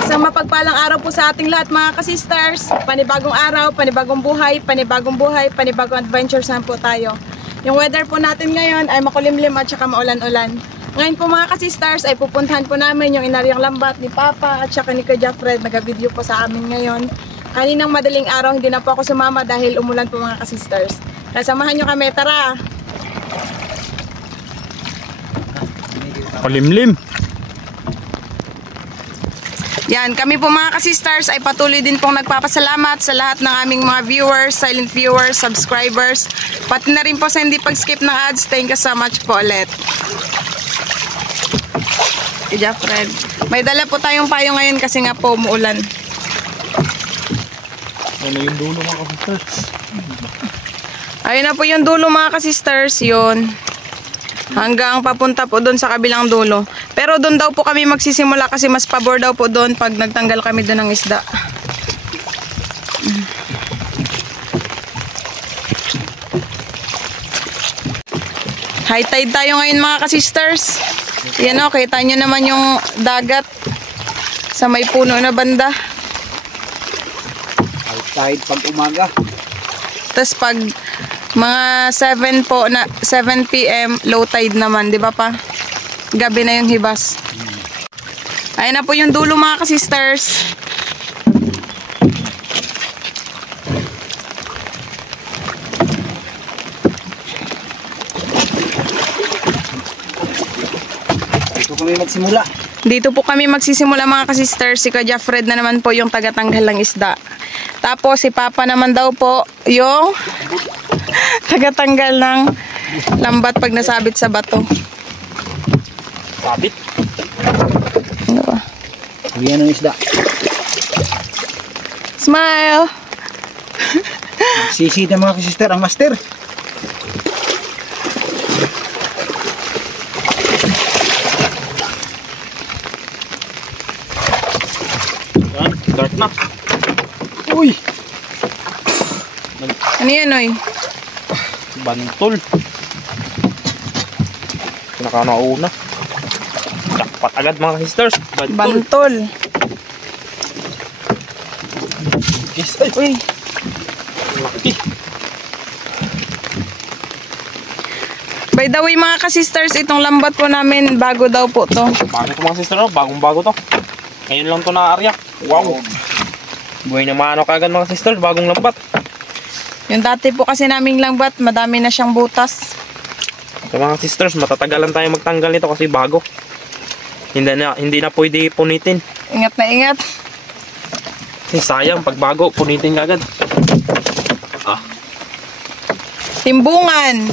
Isang mapagpalang araw po sa ating lahat mga ka-sisters. Panibagong araw, panibagong buhay, panibagong adventure saan po tayo. Yung weather po natin ngayon ay makulimlim at saka maulan-ulan. Ngayon po mga ka-sisters ay pupuntahan po namin yung inaryang lambat ni Papa at saka ni Kuya Fred. Nag-video po sa amin ngayon. Kaninang madaling araw hindi na po ako sumama dahil umulan po mga ka-sisters. Kaya samahan nyo kami, tara! Kulimlim. Yan, kami po mga ka-sisters ay patuloy din pong nagpapasalamat sa lahat ng aming mga viewers, silent viewers, subscribers, pati na rin po sa hindi pag-skip ng ads. Thank you so much po ulit. Kuya Fred, may dala po tayong payo ngayon kasi nga po umuulan. Ano yung dulo mga ka-sisters? Ayun na po yung dulo mga ka-sisters, yun. Hanggang papunta po doon sa kabilang dulo. Pero doon daw po kami magsisimula kasi mas pabor daw po doon pag nagtanggal kami doon ng isda. High tide tayo ngayon mga ka-sisters. Yan o, kita nyo naman yung dagat sa may puno na banda. High tide pag umaga. Tapos pag mga 7 po na 7 PM low tide naman, 'di ba pa? Gabi na yung hibas. Ayun na po yung dulo mga ka-sisters. Dito kami magsimula. Dito po kami magsisimula mga ka-sisters. Si Kuya Fred na naman po yung tagatanggal ng isda. Tapos si Papa naman daw po yung tagatanggal ng lambat pag nasabit sa bato. Sabit. Ano ba? Yan ang isda. Smile! Sisi na mga ka-sister ang master. Yan, start na. Uy! Ano yan oy? Bantol. Pinakanauna. Jackpot agad mga sisters. Bantol. Yes, ay. Uy. Laki. By the way mga ka-sisters, itong lambat po namin bago daw po to. Bago to mga sister, no? Bagong bago to. Ngayon lang to na-aryak. Wow. Buhay na mano kagad mga sister, bagong lambat. Yung dati po kasi naming lambat, madami na siyang butas. So mga sisters, matatagalan tayo magtanggal nito kasi bago. Hindi na pwede punitin. Ingat na ingat. Kasi sayang, pag bago, punitin ka agad. Ah. Timbungan.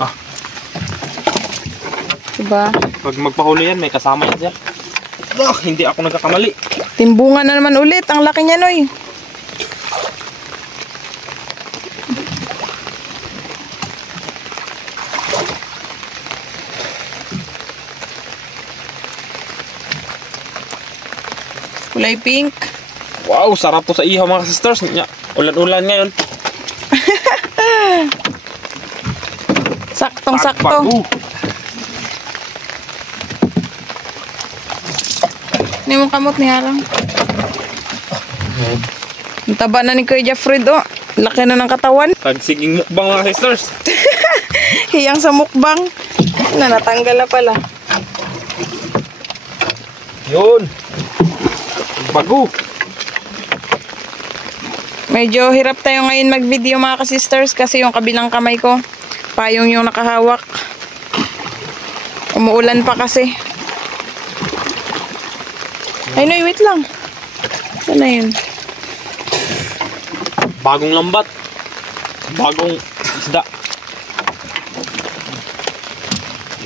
Ah. Diba? Pag magpahuli yan, may kasama yan dyan. Ah, hindi ako nagkakamali. Timbungan na naman ulit. Ang laki niya noy. Kulay pink. Wow, sarap to sa ihaw mga sisters. Ulan-ulan ngayon. Saktong-sakto. Ini mo kamot ni Harang. Ang taba na ni Kuya Fred, oh. Laki na ng katawan. Pagsiging mukbang mga sisters. Hiyang sa mukbang. Natanggal na pala. Yun. Bago. Medyo hirap tayo ngayon mag-video mga ka-sisters kasi yung kabilang kamay ko, payong yung nakahawak. Umuulan pa kasi. Ay no, wait lang. Saan na yun? Bagong lambat. Bagong isda.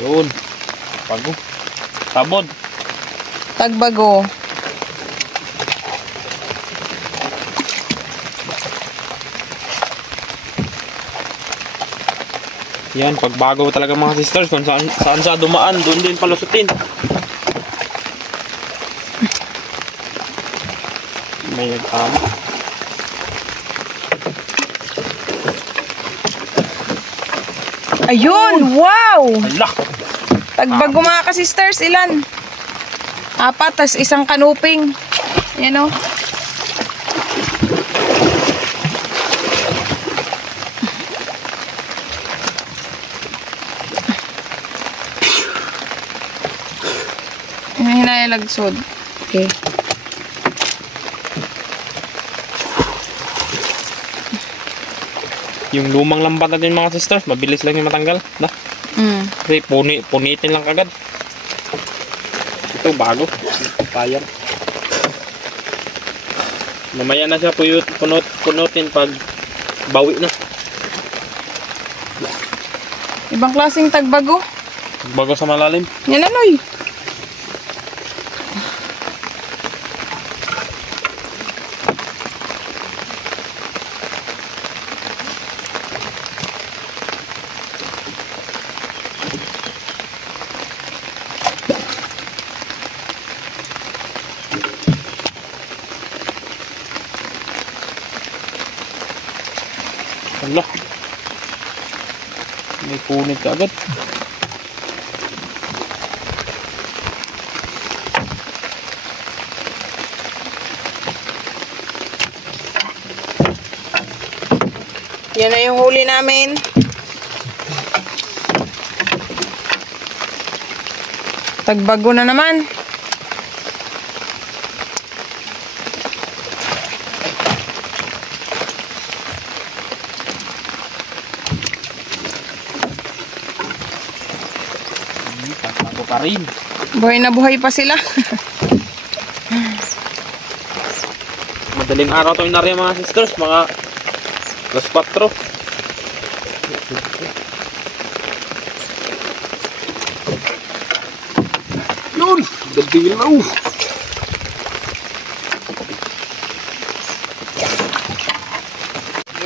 Yun. Bago. Tabod. Tagbago. Yan, pagbago talaga mga sisters. Kung saan sa dumaan, doon din palusutin. May nagtama. Ayun! Wow! Hala! Tagbago mga ka-sisters, ilan? 4, tas isang kanuping. Yan o. Hinayalagsod. Okay. Yung lumang lambat natin mga sisters, mabilis lang yung matanggal. Na? Kasi punitin lang kagad. Ito bago. Fire. Mamaya na siya punutin pag bawi na. Ibang klaseng tagbago. Bago sa malalim. Yan anoy. Wala. May punit ka agad. Yan na yung huli namin. Tagbago na naman. Tagbago pa rin. Buhay na buhay pa sila. Madaling araw ito yung nariyan mga sisters. Mga +4. Yun! Gadilaw!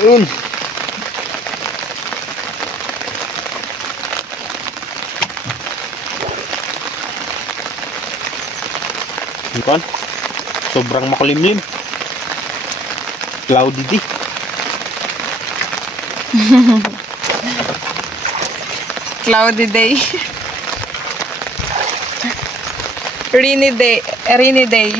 Yun! Yun. Sobrang makulimlim. Cloudy di. Cloudy day. Rainy day. Rainy day.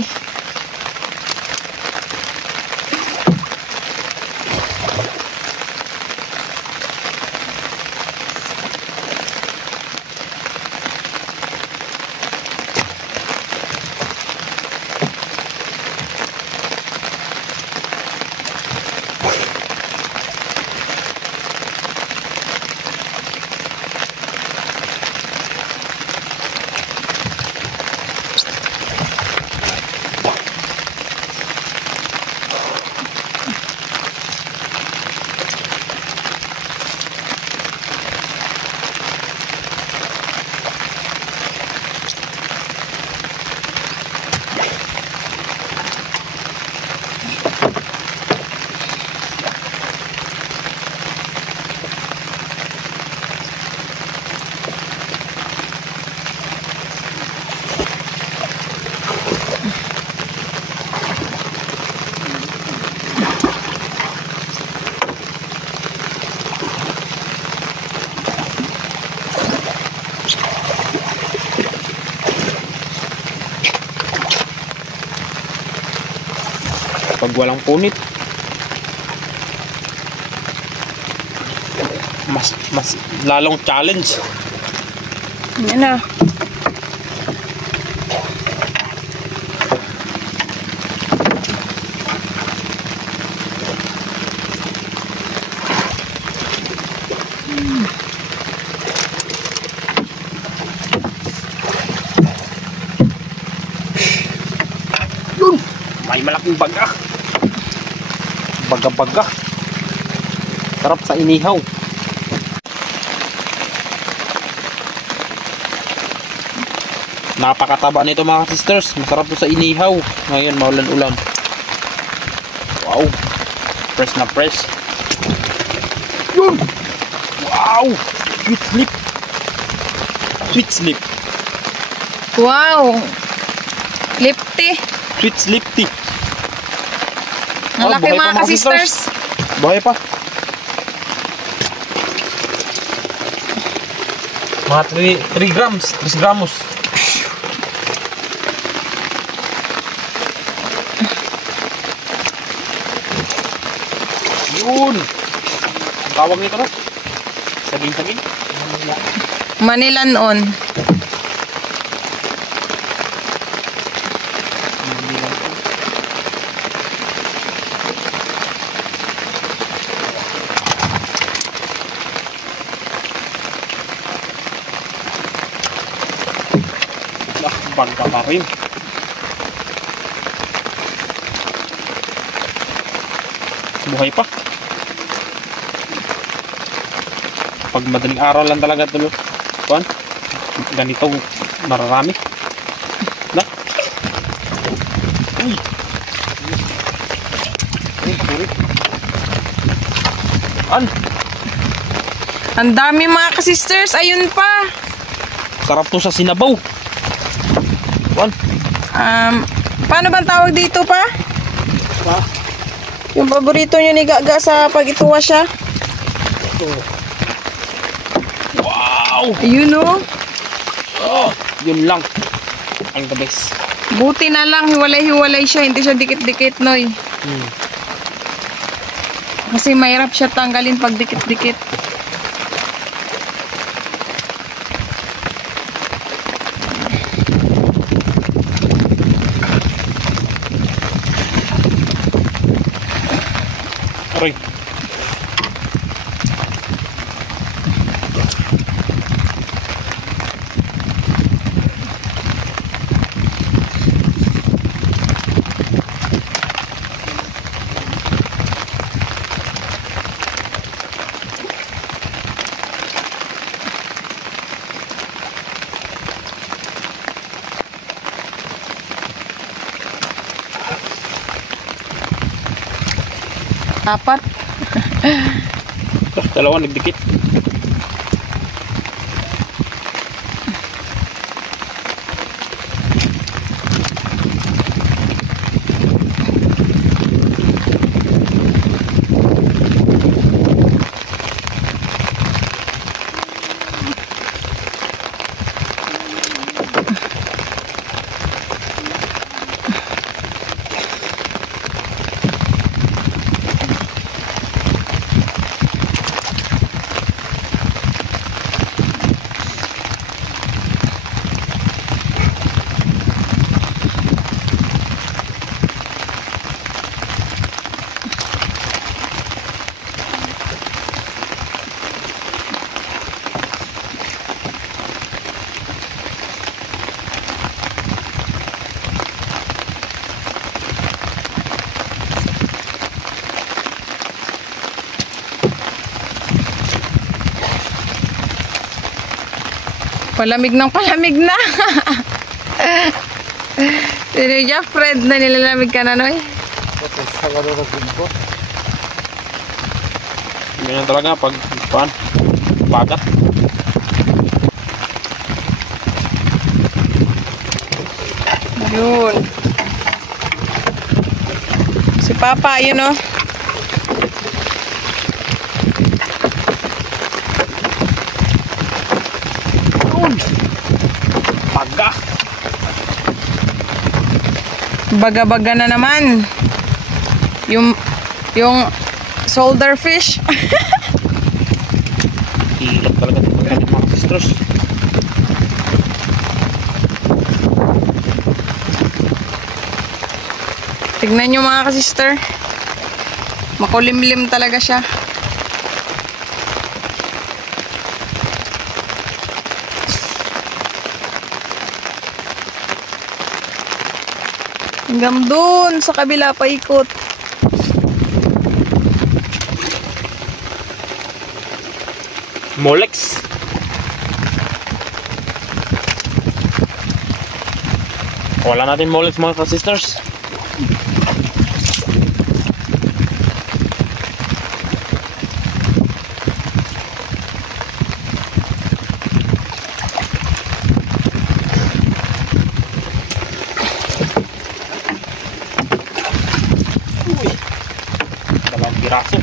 Pag walang punit, mas lalong challenge. Yan na. Yun! May malaking baga. Baga-baga. Sarap sa inihaw. Napakataba nito mga sisters. Masarap to sa inihaw. Ngayon maulan-ulan. Wow. Press na press. Yun! Wow! Sweet slip. Sweet slip. Wow. Lipty. Sweet slip tea. Ang laki mga ka-sisters. Buhay pa. Mga 3 grams, 3 gramos. Yun. Ang tawag nito na. Saging-saging. Manilanon. Bangka pa rin. Buhay pa. Pag madaling araw lang talaga ito, kuan, ganito mararami. Na? Uy. An? Ang dami mga ka-sisters. Ayun pa. Sarap to sa sinabaw. Kuan? Paano bang tawag dito pa? Pa? Yung paborito nyo ni Gaga sa pag-ituwa siya. Wow! Ayun o. Oh, yun lang. Ang the best. Buti na lang, hiwalay-hiwalay siya. Hindi siya dikit-dikit, Noy. Kasi mahirap siya tanggalin pag dikit-dikit. Aray. Apat. Dalawa nagdikit. Palamig ng palamig na. Siya, Fred, na nilalamig ka na, Noy. Ganyan talaga pag paan, bagat. Yun. Si Papa, yun o. Baga. Baga-baga na naman. Yung shoulder fish. Hirap talaga ito pagkalit mga sisters. Tignan nyo mga kasister. Makulimlim talaga siya. Hanggang doon sa kabila paikot. Molex. Wala natin molex mga ka-sisters. Dalawang piraso.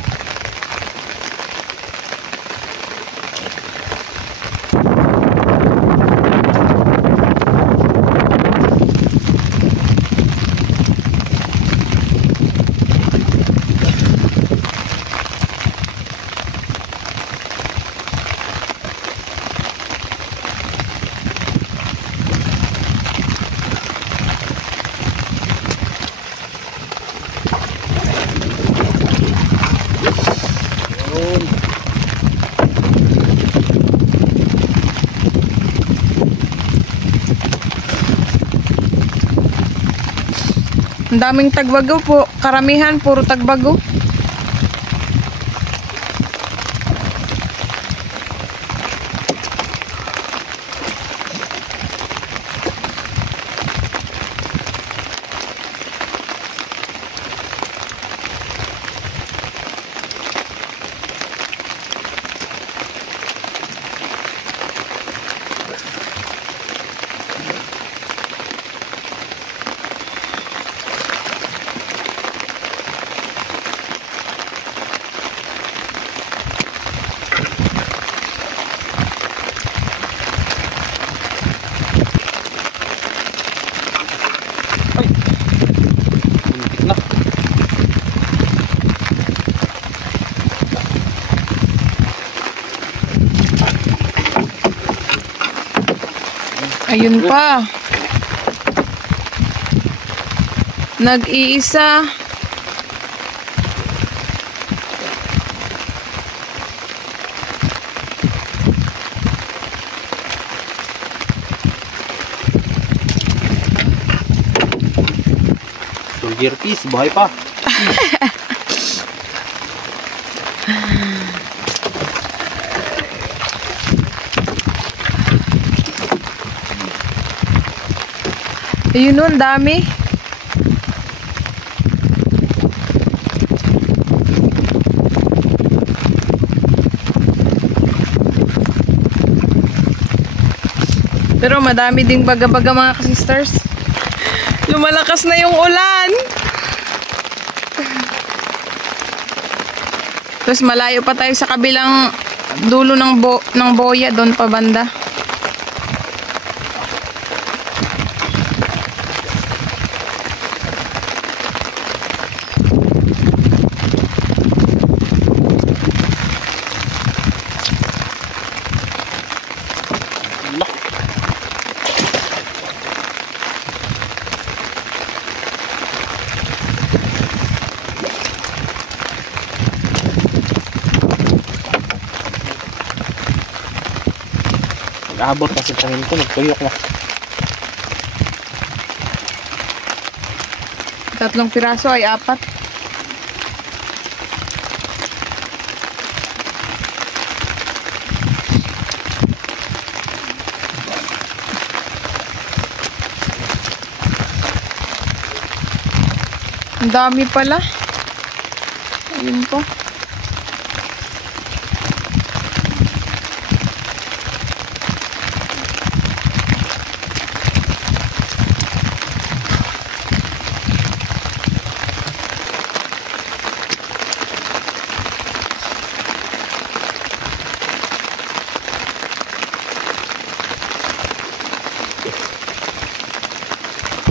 Ang daming tagbago po. Karamihan, puro tagbago. Ayun pa. Nag-iisa. Soldier piece, buhay pa. Ayun nun, dami. Pero madami ding baga-baga mga ka-sisters. Lumalakas na yung ulan. Tapos malayo pa tayo sa kabilang dulo ng boya, doon pa banda. Abot kasi tangin ko, nagtuyok na. 3 piraso ay 4. Ang dami pala. Ayun po.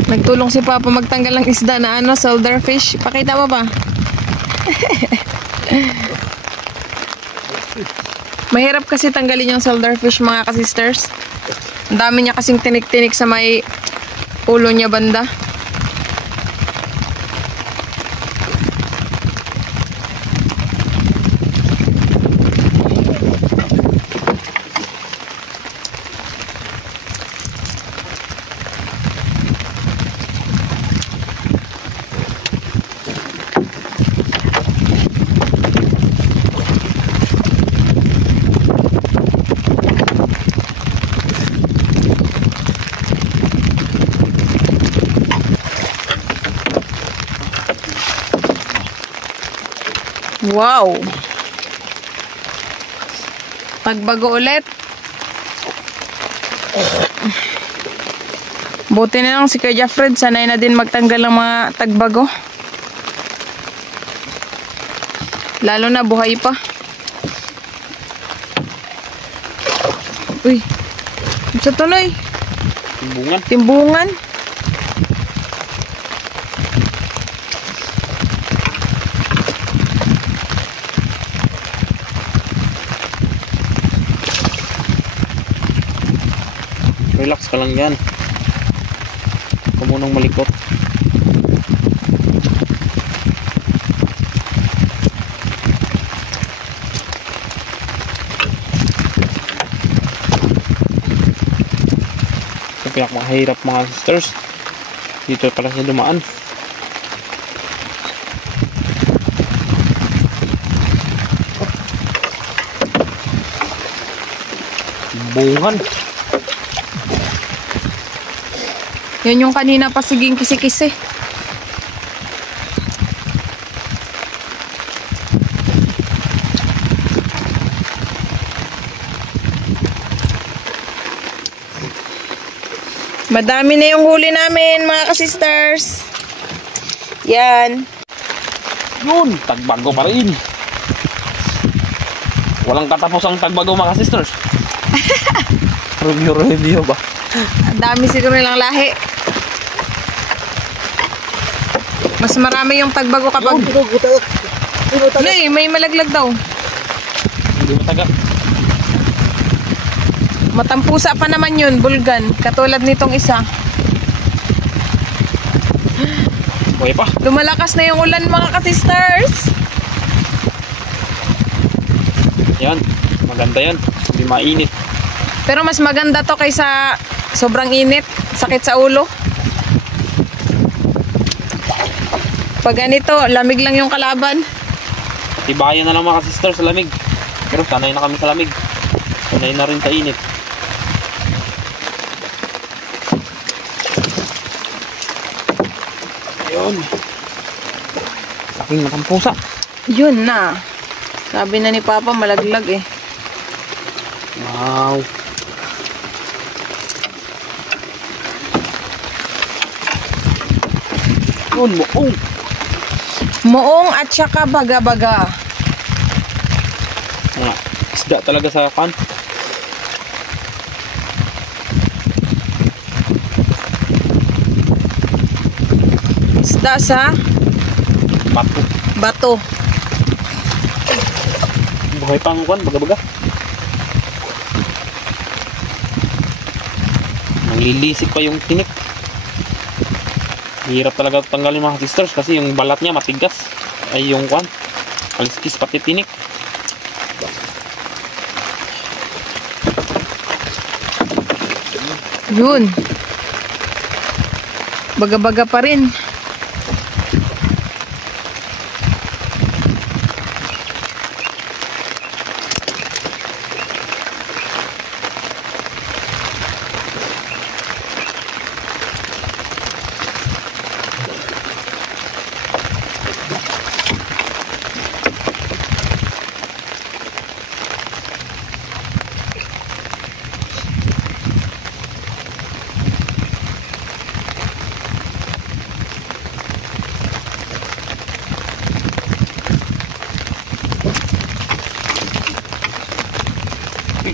Nagtulong si Papa magtanggal ng isda na soldier fish. Pakita mo ba? Mahirap kasi tanggalin yung soldier fish mga ka-sisters. Ang dami niya kasing tinik-tinik sa may ulo niya banda. Wow! Pagbago ulit. Buti na lang si Kuya Fred, sanay na din magtanggal ng mga tagbago. Lalo na buhay pa. Uy! Sa tuloy. Timbungan. Timbungan. Relax ka lang yan. Huwag ka munang malikot. Sa pinakamahirap mga sisters, dito pala siya dumaan. bungan. Yan yung kanina pa siging kisi-kisi. Madami na yung huli namin, mga ka-sisters. Yan. Yun, tagbago pa rin. Walang katapos ang tagbago, mga sisters. Review ba? Ang dami siguro nilang lahi. Mas marami yung tagbago kapag... Nay, may malaglag daw. Hindi matagak. Matampusa pa naman yun, bulgan. Katulad nitong isa. Okay pa. Lumalakas na yung ulan, mga ka-sisters. Yan, maganda yan. Hindi mainit. Pero mas maganda to kaysa sobrang init. Sakit sa ulo. Pag ganito, lamig lang yung kalaban. Tibayan na lang, mga sisters, sa lamig. Pero sanay na kami sa lamig. Sanay na rin sa init. Ayun. Aking matampusa. Yun na. Sabi na ni Papa, malaglag eh. Wow. Yun, muong. Moong at saka baga-baga. Mga isda talaga sa kan. Isda sa Bato. bato. Buhay pang kan, baga-baga. Nanglilisik pa yung tinik. Hirap talaga tanggalin, mga sisters, kasi yung balat niya matigas. Ay yung kan, kaliskis pati tinik. Yun. Baga-baga pa rin.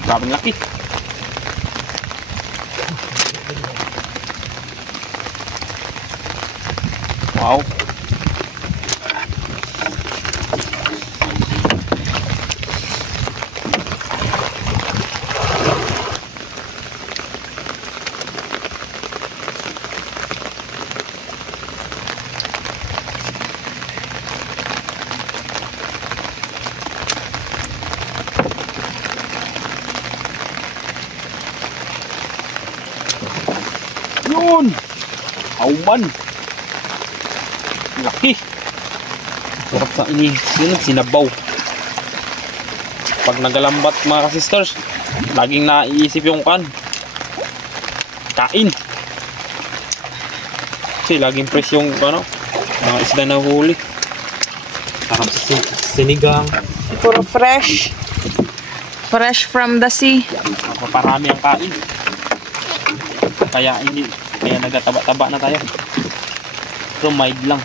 Grabe laki. Wow. Yun! Auman! Laki! Sarap sa ini. Yun, sinabaw. Pag nagalambat, mga sisters, laging naiisip yung kan. Kain. Kasi laging fresh yung ano, mga isda na huli. Sarap sa sinigang. Puro fresh. Fresh from the sea. Mapaparami ang kain. Kaya nagataba-taba na tayo. So mild lang.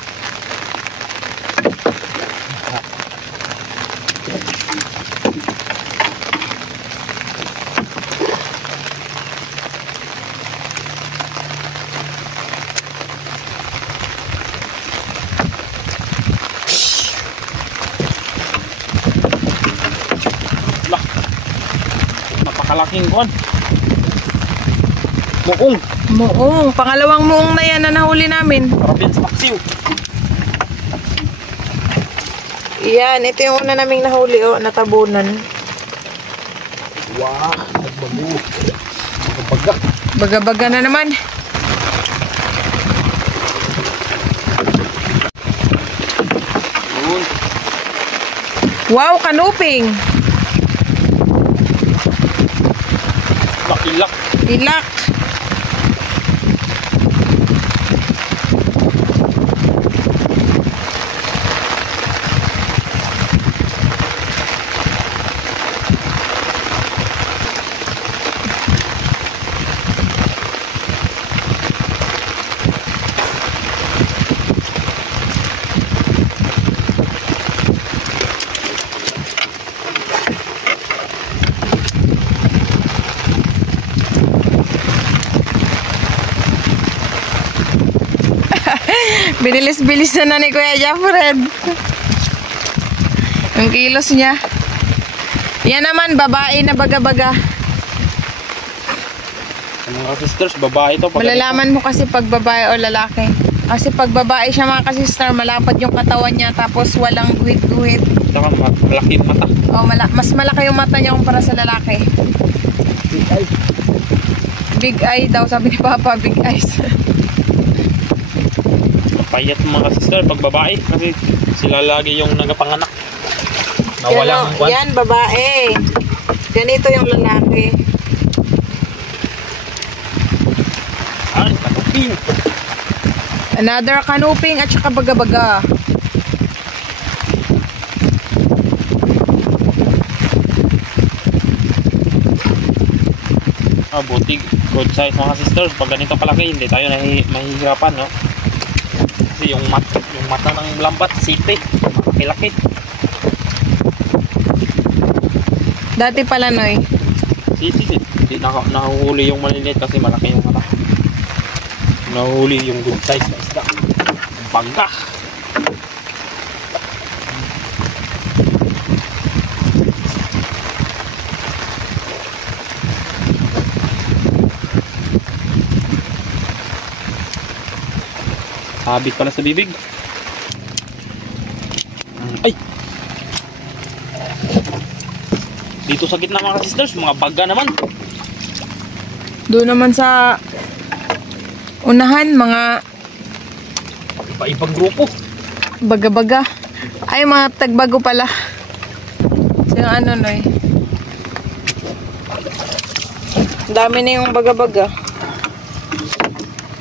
Lah. Napakalaking kuwan. Muong. Moong. Pangalawang moong na yan na nahuli namin. Sarap yan sa paksiw. Yan. Ito yung una naming nahuli, oh. Natabunan. Wow. Nagbago. Nagbaga. Baga-baga na naman. Yun. Wow, kanuping. Pilak. Binilis-bilis na ni Kuya Jafred. Yung kilos niya. Yan naman, babae na baga-baga. Mga sisters, babae to. Malalaman mo kasi pag babae o lalaki. Kasi pag babae siya mga ka-sister, malapad yung katawan niya, tapos walang guhit-guhit. Saka malaki yung mata. O, mas malaki yung mata niya kumpara sa lalaki. Big eye. Big eye daw, sabi ni Papa, big eyes. Payat mga sister pag babae kasi sila lagi yung nagapanganak na walang buwan. Yan, babae. Ganito yung lalaki. Ay, kanuping. Another kanuping at saka baga-baga. Buti good size mga sisters. Pag ganito kalaki hindi tayo mahihirapan, no? Kasi yung mata ng lambat, city, malaki. Dati pala, Noy. City, hindi nahuhuli yung maliliit kasi malaki yung mata. Nahuhuli yung good size na isda. Bangga. Sabit pala sa bibig. Ay! Dito sa gitna mga sisters, mga baga naman. Doon naman sa unahan, mga iba-ibang grupo. baga-baga. Ay, mga tagbago pala. So, yung ano, Noy. Dami na yung baga-baga.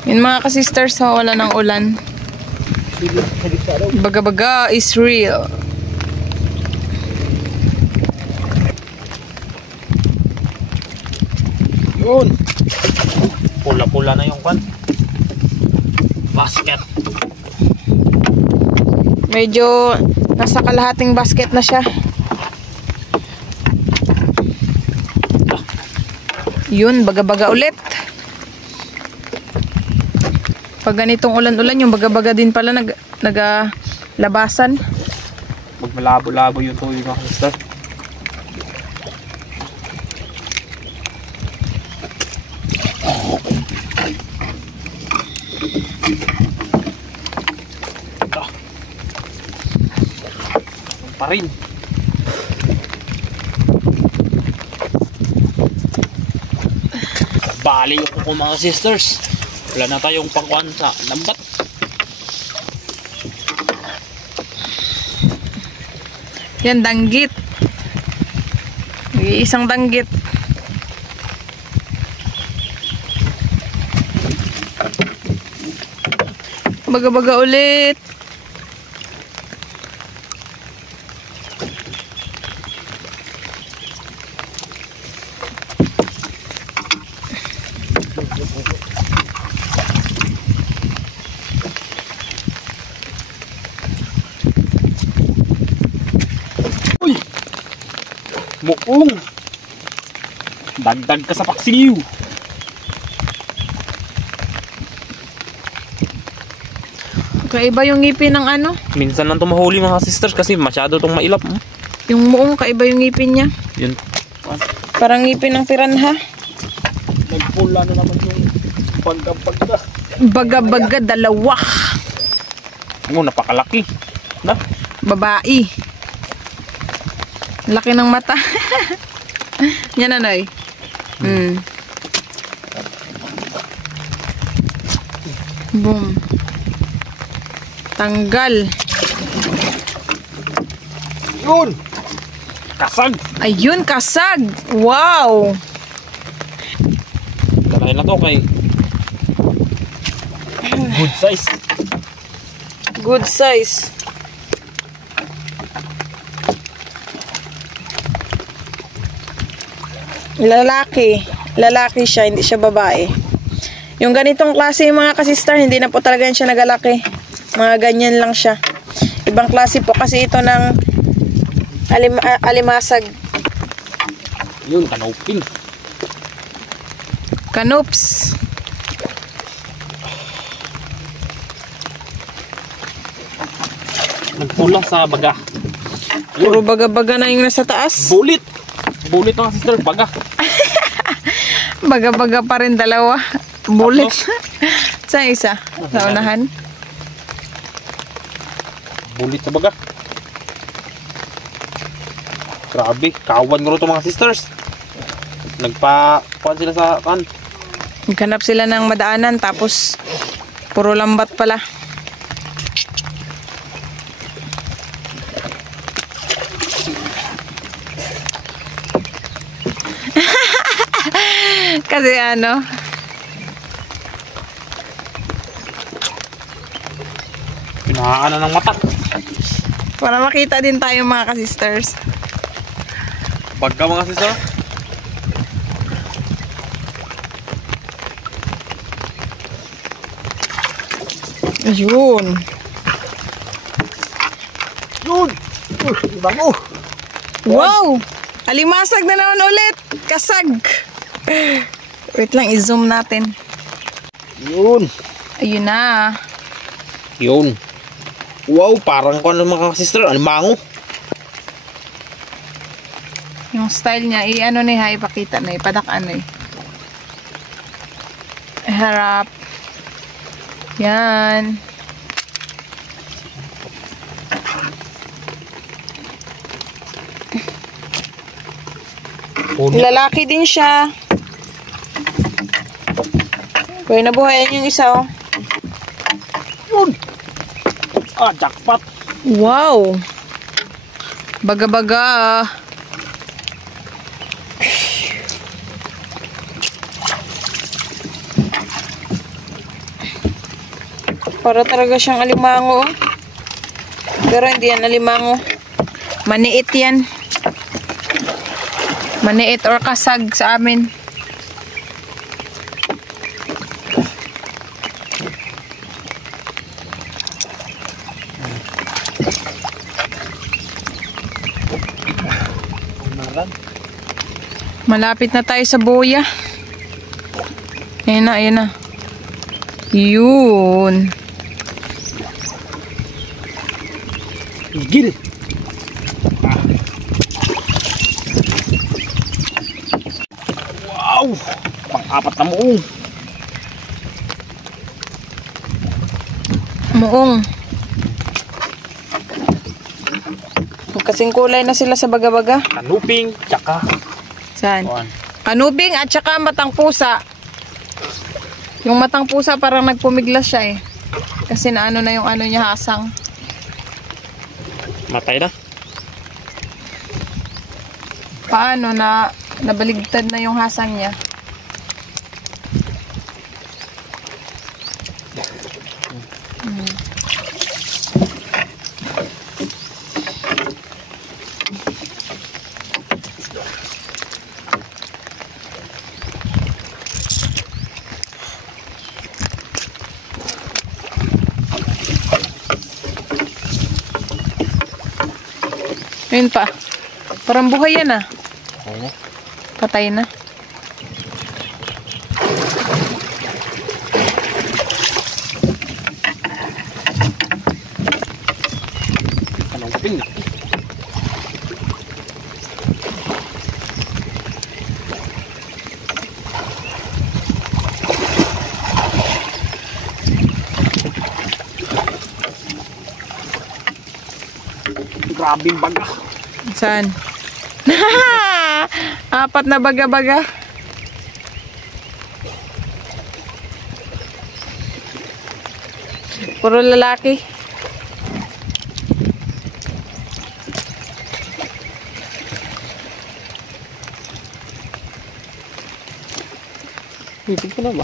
Yun mga ka-sisters, wala ng ulan. Baga-baga is real. Yun. Pula-pula na yung kwan. Basket. Medyo nasa kalahating basket na siya. Yun, baga-baga ulit. Pag ganitong ulan-ulan, yung baga-baga din pala naglabasan. Pag malabo-labo yung tuyo mga sister. Pa rin. Bali yung kuko mga sisters. Wala na tayong pangkuhan sa lambat. Yan, danggit. Isang danggit. Baga-baga ulit. Uy! Muong! Dagdag ka sa paksiw! Kaiba yung ngipin ng ano? Minsan lang tumahuli mga sisters kasi masyado itong mailap. Yung muong, kaiba yung ngipin niya. Yun. Parang ngipin ng piranha. Nagpula na naman yung pagka-pagka. Baga-baga, dalawa. Oo, napakalaki. Na? Babae. Laki ng mata. Yan na, Noy. Boom. Tanggal. Yun! Kasag! Ayun, kasag. Wow! to kay good size. Good size. Lalaki siya, hindi siya babae. Yung ganitong klase yung mga ka-sister, hindi na po talaga siya nagalaki. Mga ganyan lang siya. Ibang klase po kasi ito ng alimasag. Yun, kanoping. Canops. Nagpulang sa baga. Puro baga-baga na yung nasa taas. Bulit. Bulit mga sister, baga. Baga-baga pa rin dalawa. Bullet. Sa isa. Sa unahan. Bulit sa baga. Grabe, kawan ko ito mga sisters. Nagpa-kuhan sila sa kan. Naghanap sila ng madaanan tapos puro lambat pala. Kasi ano, pinahaan na ng mata. para makita din tayo mga ka-sisters. Baga mga sister. Ayun. Yun! Bango! Wow! Alimasag na naman ulit. Kasag. Wait lang, i-zoom natin. Yun! Ayun na. Yun! Wow! Parang kung ano mga sister, alimango. Yung style niya, i-ano na ha, ipakita na, ipadak-ano eh. Harap. Yan. Lalaki din siya. Pwede nabuhayan yung isa oh. Yun! Ah, jackpot! Wow! Baga-baga. Para talaga siyang alimango. Pero hindi yan alimango. Maniit yan. Maniit or kasag sa amin. Malapit na tayo sa boya. Ayan na, ayan na. Yun. Igil! Wow! Pang-apat na muong. Muong. Kasing kulay na sila sa baga-baga. Kanuping, tsaka. Saan? Kuan. Kanubing at saka matang pusa. Yung matang pusa parang nagpumiglas siya eh. Kasi naano na yung ano niya hasang. Matay na. Paano na nabaligtad na yung hasang niya. Ayun pa. Parang buhay yan ah. Oo. Patay na. Kanuping. Grabing baga. Saan? Apat na baga-baga. Puro lalaki. Ipig ko na ba?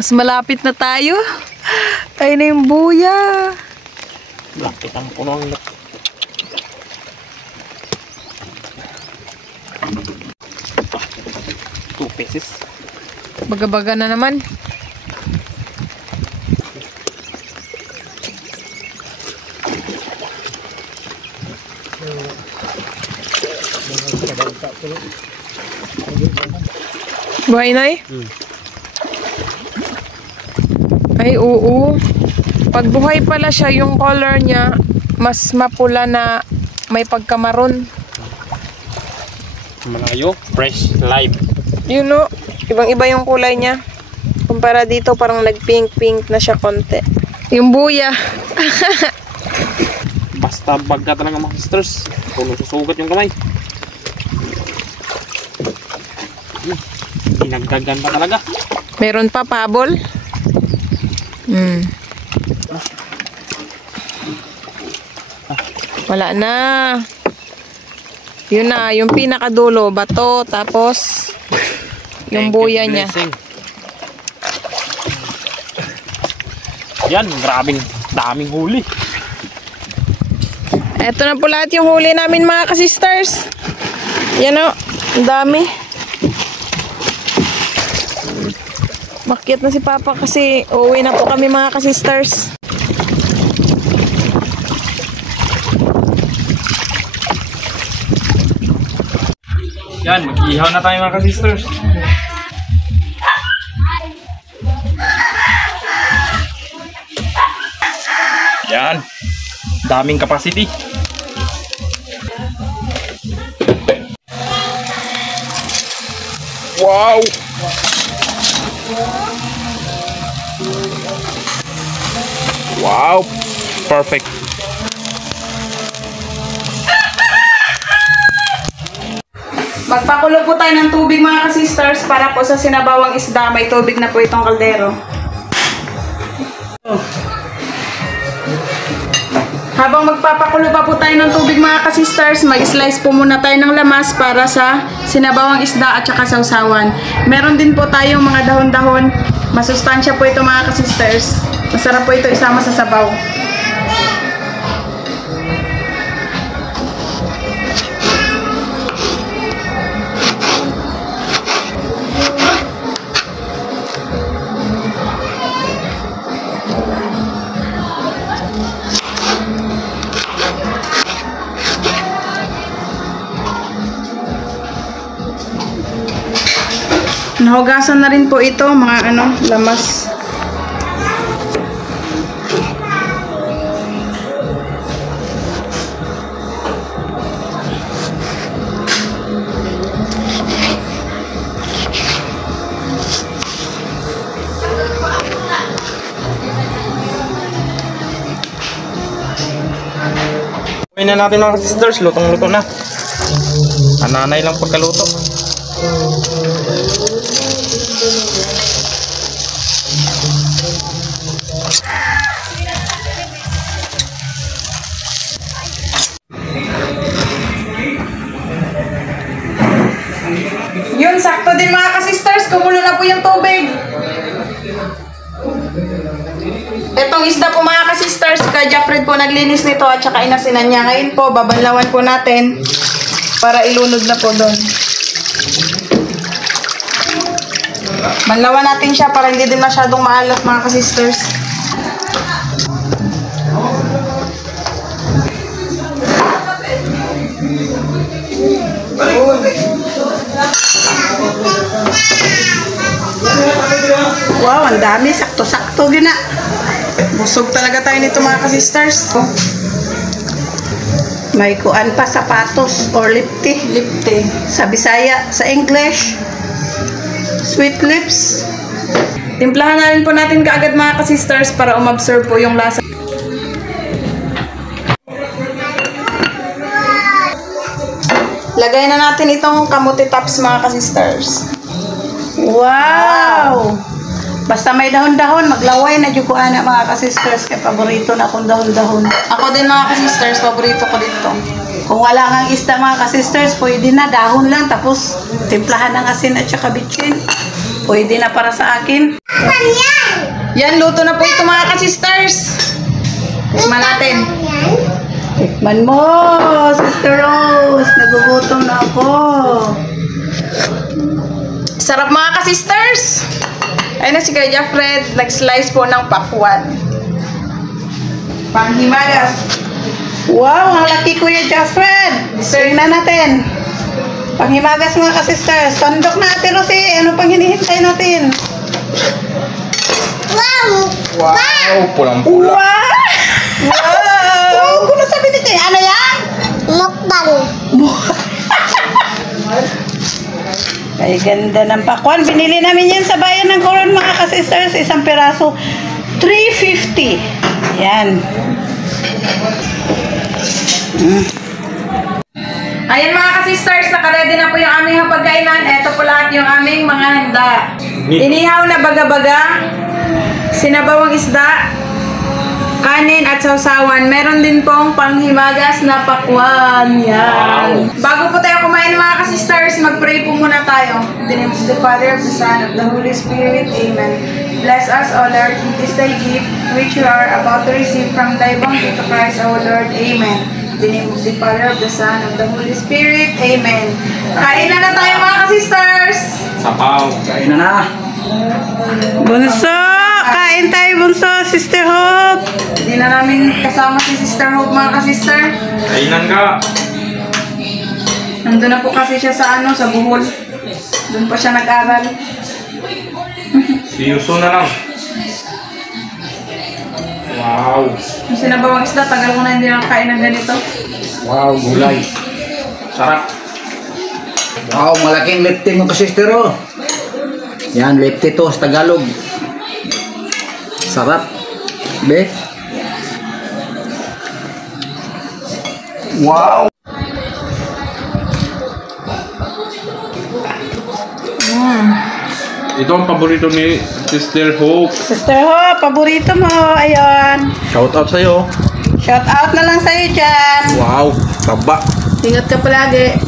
Mas malapit na tayo. Tayo na yung buya. Lapit ang puno ang 2 pieces. Baga-baga na naman. Buhay na eh? Ay, oo. Pag buhay pala siya, yung color niya, mas mapula na may pagkamaroon. Malayo, fresh, live. You know, ibang-iba yung kulay niya. Kumpara dito, parang nag-pink-pink na siya konti. Yung buya. Basta baga talaga mga sisters. Kung susugat yung kamay. Pinagdagan pa talaga. Meron pa, pabol. Wala na. Yun na, yung pinakadulo, bato, tapos yung buya niya. Yan, grabing daming huli. Eto na po lahat yung huli namin mga kasisters. Yan o, ang dami. Makyat na si Papa kasi uuwi na po kami mga kasisters. Yan, mag-ihaw na tayo mga kasisters. Yan, daming capacity. Wow! Wow! Perfect. Magpakulo po tayo ng tubig mga kasisters para po sa sinabawang isda. May tubig na po itong kaldero. Habang magpapakulo pa po tayo ng tubig mga kasisters, mag-slice po muna tayo ng lamas para sa sinabawang isda at saka sausawan. Meron din po tayong mga dahon-dahon. Masustansya po ito mga kasisters. Masarap po ito isama sa sabaw. Nahugasan na rin po ito, mga lamas. Uwi na natin mga sisters, lutong-luto na. Ananay lang pagkaluto. Yun, sakto din mga kasisters, kumulo na po yung tubig. Itong isda po mga kasisters, kay Jeffred po naglinis nito at saka inasinan niya. Ngayon po, babanlawan po natin para ilunod na po doon. Banlawan natin siya para hindi din masyadong maalat mga kasisters. Wow, ang dami. Sakto-sakto gina. Busog talaga tayo nito mga kasisters. May kuan pa, sapatos or lipti. Lipti. Sa Bisaya, sa English, sweet lips. Timplahan na rin po natin kaagad mga kasisters para umabsorb po yung lasa. Lagay na natin itong kamuti tops mga kasisters. Wow! Basta may dahon-dahon, maglaway na dyan ko ana mga ka-sisters. Kaya paborito na akong dahon-dahon. Ako din mga ka-sisters, paborito ko dito. Kung wala kang isda mga ka-sisters, pwede na dahon lang. Tapos timplahan ng asin at saka bitchin. Pwede na para sa akin. Yan, luto na po ito mga ka-sisters. Tikman natin. Tikman mo, Sister Rose. Nagugutom na ako. Sarap mga ka-sisters. Ayun na si Kuya Jeffred, nag-slice po ng pakwan. Panghimagas. Wow, ang laki Kuya Jeffred. Tingnan natin. Panghimagas mga ka-sisters. Sandok natin, Rosie. Ano pang hinihintay natin? Wow, pulang-pula. Wow! Wow! Kung sabi nito, ano yan? Mukbang. Ay, ganda ng pakwan. Binili namin yan sa bayan ng Coron, mga ka-sisters. Isang piraso, 350. Yan. Ayan mga ka-sisters, nakaredy na po yung aming hapagkainan. Ito po lahat yung aming mga handa. Inihaw na baga-baga, sinabawang isda, kanin at sausawan. Meron din pong panghimagas na pakwan. Yan. Wow. Bago po tayo kumain mga ka-sisters, mag-pray po muna tayo. In the name of the Father, of the Son, of the Holy Spirit. Amen. Bless us, O Lord, in this thy gift, which you are about to receive from thy bounty to Christ, O Lord. Amen. In the name of the Father, of the Son, of the Holy Spirit. Amen. Kain na tayo mga ka-sisters! Sapaw. Kain na na. Bunso! Kain tayo, Bunso. Sister Hope. Hindi na namin kasama si Sister Hope mga ka-sister. Kainan ka. Nandun na po kasi siya sa sa Bohol. Doon pa siya nag-aral. See you soon na lang. Wow. Yung sinabawang isda, tagal ko na hindi nakakain ng ganito. Wow, gulay. Sarap. Wow, malaking lifting mo ka-sister, oh. Yan, lifty to sa Tagalog. Sarap. Be. Wow. Ito ang paborito ni Sister Hope. Sister Hope, paborito mo. Ayan. Shout out sa'yo. Shout out na lang sa'yo dyan. Wow, taba. Ingat ka palagi.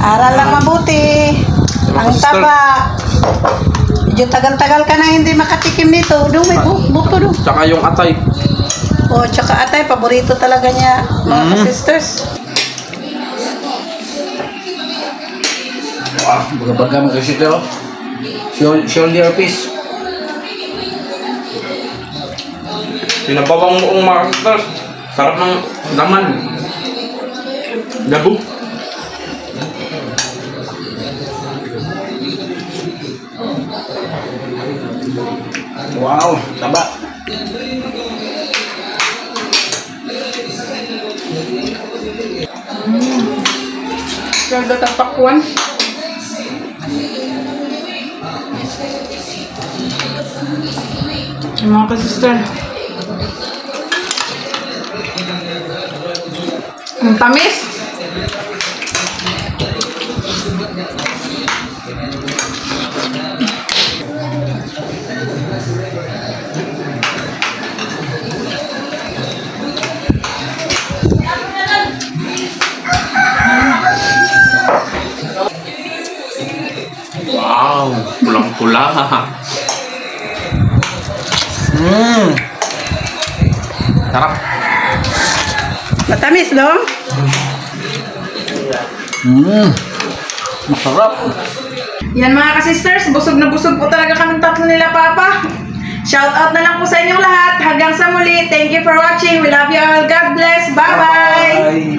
Aral lang mabuti. Ang Sister. taba. Medyo tagal-tagal ka na hindi makatikim nito. Doon may buto doon. Tsaka yung atay. O, tsaka atay, paborito talaga niya, mga sisters. Wow, baga-baga mo ka-sister, oh. Shoulder piece. Pinabawang moong mga sisters. Sarap ng laman. Gabo. Wow, taba. Ganda ng pakwan. Mga ka-sister. Ang tamis. Wow, pulang-pula. Sarap. Matamis, no? Masarap. Yan mga ka-sisters, busog na busog po talaga kami tatlo nila Papa. Shout out na lang po sa inyong lahat. Hanggang sa muli. Thank you for watching. We love you all. God bless. Bye-bye.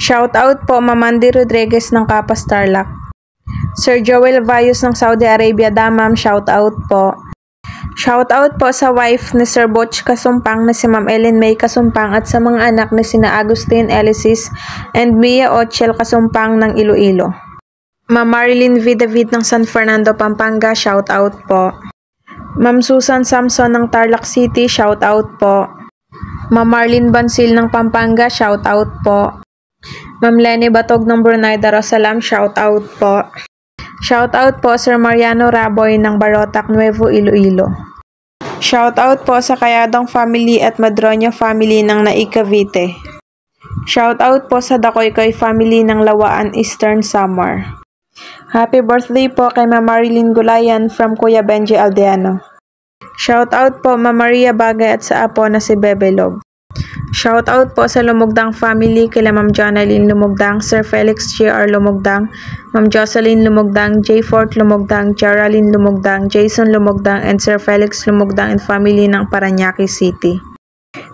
Shout out po Mamandi Rodriguez ng Kapas Tarlac. Sir Joel Vayos ng Saudi Arabia Damam, shout out po. Shout out po sa wife ni Sir Butch Kasumpang na si Ma'am Ellen May Kasumpang at sa mga anak ni sina Agustin Elisis and Mia Ochel Kasumpang ng Iloilo. Ma'am Marilyn V. David ng San Fernando, Pampanga, shout out po. Ma'am Susan Samson ng Tarlac City, shout out po. Ma'am Marlene Bansil ng Pampanga, shout out po. Ma'am Lenny Batog ng Brunei Darussalam, shout out po. Shoutout po Sir Mariano Raboy ng Barotac, Nuevo Iloilo. Shoutout po sa Kayadong family at Madroño family ng Naik, Cavite. Shoutout po sa Dakoykoy family ng Lawaan, Eastern Samar. Happy birthday po kay Ma'am Marilyn Gulayan from Kuya Benji Aldeano. Shoutout po Ma'am Maria Bagay at sa apo na si Bebelog. Shoutout po sa Lumugdang family kila Ma'am Jonalyn Lumugdang, Sir Felix J.R. Lumugdang, Ma'am Jocelyn Lumugdang, J. Fort Lumugdang, Geraldine Lumugdang, Jason Lumugdang, and Sir Felix Lumugdang and family ng Parañaque City.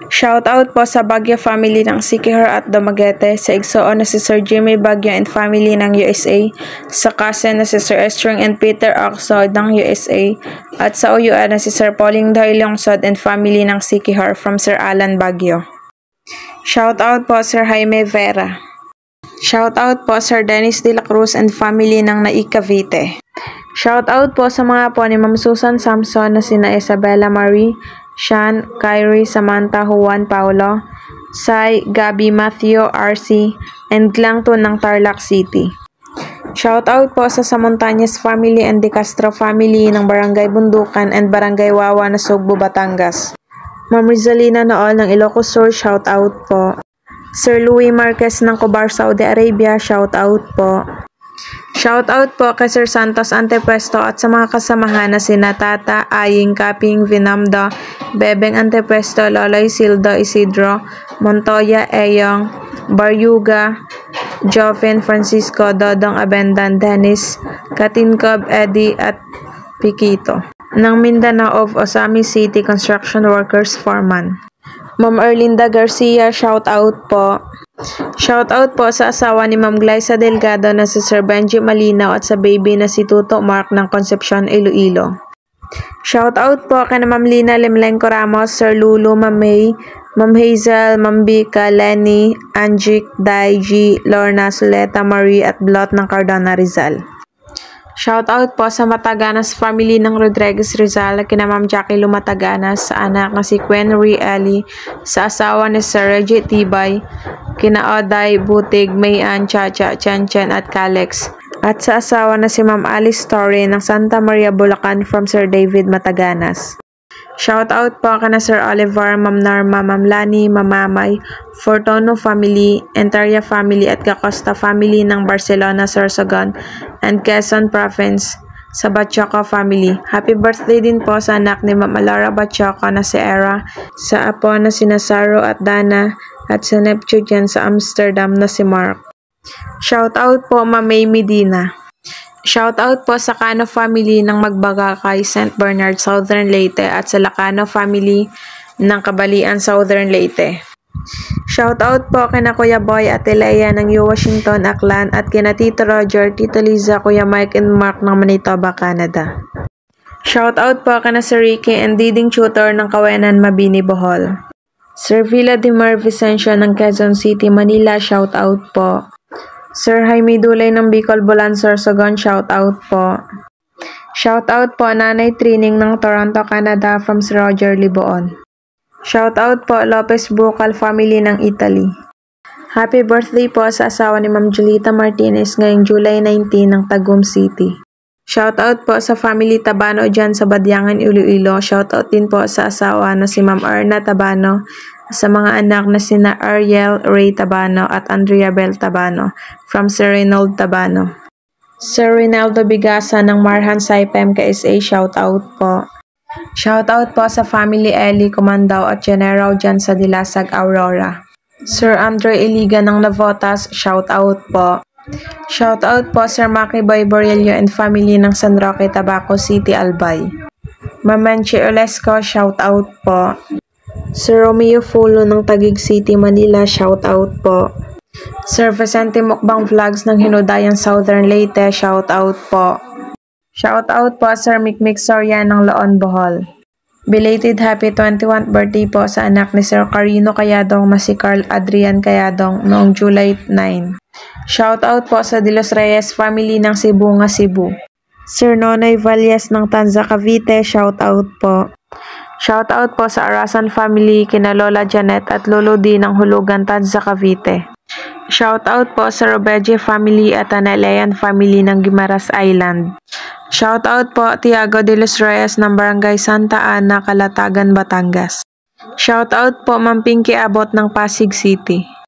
Shoutout po sa Baguio family ng Siquijor at Dumaguete, sa Igsoo na si Sir Jimmy Baguio and family ng USA, sa Kasen na si Sir Estring and Peter Oxod ng USA, at sa Uyuan na si Sir Pauling Doy Longsod and family ng Siquijor from Sir Alan Baguio. Shoutout po Sir Jaime Vera. Shoutout po Sir Dennis De La Cruz and family ng Naik, Cavite. Shoutout po sa mga po ni Ma'am Susan Samson na sina Isabella Marie, Sean, Kyrie, Samantha, Juan, Paulo, Sai, Gabi, Matthew, RC, and Glangton ng Tarlac City. Shoutout po sa Samontañez family and De Castro family ng Barangay Bundukan and Barangay Wawa na Sugbo, Batangas. Ma'am Rizalina Nool ng Ilocos Sur, shoutout po. Sir Louis Marquez ng Cobar, Saudi Arabia, shoutout po. Shoutout po kay Sir Santos Antepuesto at sa mga kasamahan na sina Tata, Aying, Kaping, Vinamdo, Bebeng Antepuesto, Loloy Sildo, Isidro, Montoya, Eyong, Baryuga, Joven, Francisco, Dodong Abendan, Dennis, Katinkob, Eddie, at Piquito ng Mindanao of Osami City Construction Workers Foreman. Ma'am Erlinda Garcia, shoutout po. Shoutout po sa asawa ni Ma'am Glyza Delgado na si Sir Benji Malinaw at sa baby na si Tuto Mark ng Concepcion, Iloilo. Shoutout po kay Ma'am Lina Lemlenco Ramos, Sir Lulu, Ma'am May, Ma'am Hazel, Ma'am Bika, Lenny, Anjik, Daiji, Lorna, Suleta, Marie at Blot ng Cardona, Rizal. Shoutout po sa Mataganas family ng Rodriguez Rizal, kina Ma'am Jackie Lumataganas, sa anak na si Gwen Rieli, sa asawa ni Sir Reggie Tibay, kina Oday, Butig, Mayan, Chacha, Chanchan at Calex, at sa asawa na si Ma'am Alice Torre ng Santa Maria, Bulacan from Sir David Mataganas. Shoutout po kana Sir Oliver, Ma'am Norma, Ma'am Lani, Ma'am Mamay, Fortono family, Entaria family at Gacosta family ng Barcelona, Sorsogon, and Quezon Province, sa Batchoco family. Happy birthday din po sa anak ni Ma'am Alara Batchoco na si Era, sa apo na si Nazaro at Dana, at sa nephew dyan sa Amsterdam na si Mark. Shoutout po Ma'am May Medina. Shoutout po sa Cano family ng Magbagakay, St. Bernard, Southern Leyte, at sa Lacano family ng Kabalian, Southern Leyte. Shoutout po kina Kuya Boy at Elea ng U Washington, Aklan, at kina Tito Roger, Tito Liza, Kuya Mike and Mark ng Manitoba, Canada. Shoutout po kina Sir Ricky and Diding Tutor ng Kawenan, Mabini, Bohol. Sir Villa de Mar Vicencio ng Quezon City, Manila, shoutout po. Sir Jaime Dulay ng Bicol, Bulan, Sorsogon, shoutout po. Shoutout po Nanay Trining ng Toronto, Canada from Sir Roger Liboon. Shoutout po Lopez Bucal family ng Italy. Happy birthday po sa asawa ni Ma'am Julita Martinez ngayong July 19 ng Tagum City. Shoutout po sa family Tabano dyan sa Badyangan, Iloilo. Shoutout din po sa asawa na si Ma'am Erna Tabano, sa mga anak na sina Ariel Ray Tabano at Andrea Bell Tabano from Sir Reynold Tabano. Sir Rinaldo Bigasa ng Marhan Saipem KSA, shoutout po. Shoutout po sa family Eli Comandao at General dyan sa Dilasag, Aurora. Sir Andre Eliga ng Navotas, shoutout po. Shoutout po Sir Maki Boy Borelio and family ng San Roque, Tabaco City, Albay. Mamenchi Olesco, shoutout po. Sir Romeo Fulo ng Taguig City, Manila, shoutout po. Sir Vicente Mukbang Vlogs ng Hinudayan, Southern Leyte, shoutout po. Shoutout po Sir Mikmik Sorian ng Laon, Bohol. Belated happy 21st birthday po sa anak ni Sir Carino Cayadong na si Carl Adrian Cayadong noong July 9. Shoutout po sa De Los Reyes family ng Sibunga, Cebu. Sir Nonoy Valles ng Tanza, Cavite, shoutout po. Shoutout po sa Arasan family, kina Lola Janet at Lolo D ng Hulugan, Tanza, Cavite. Shoutout po sa Robeje family at Analayan family ng Guimaras Island. Shoutout po Tiago de los Reyes ng Barangay Santa Ana, Calatagan, Batangas. Shoutout po Ma'am Pinky Abot ng Pasig City.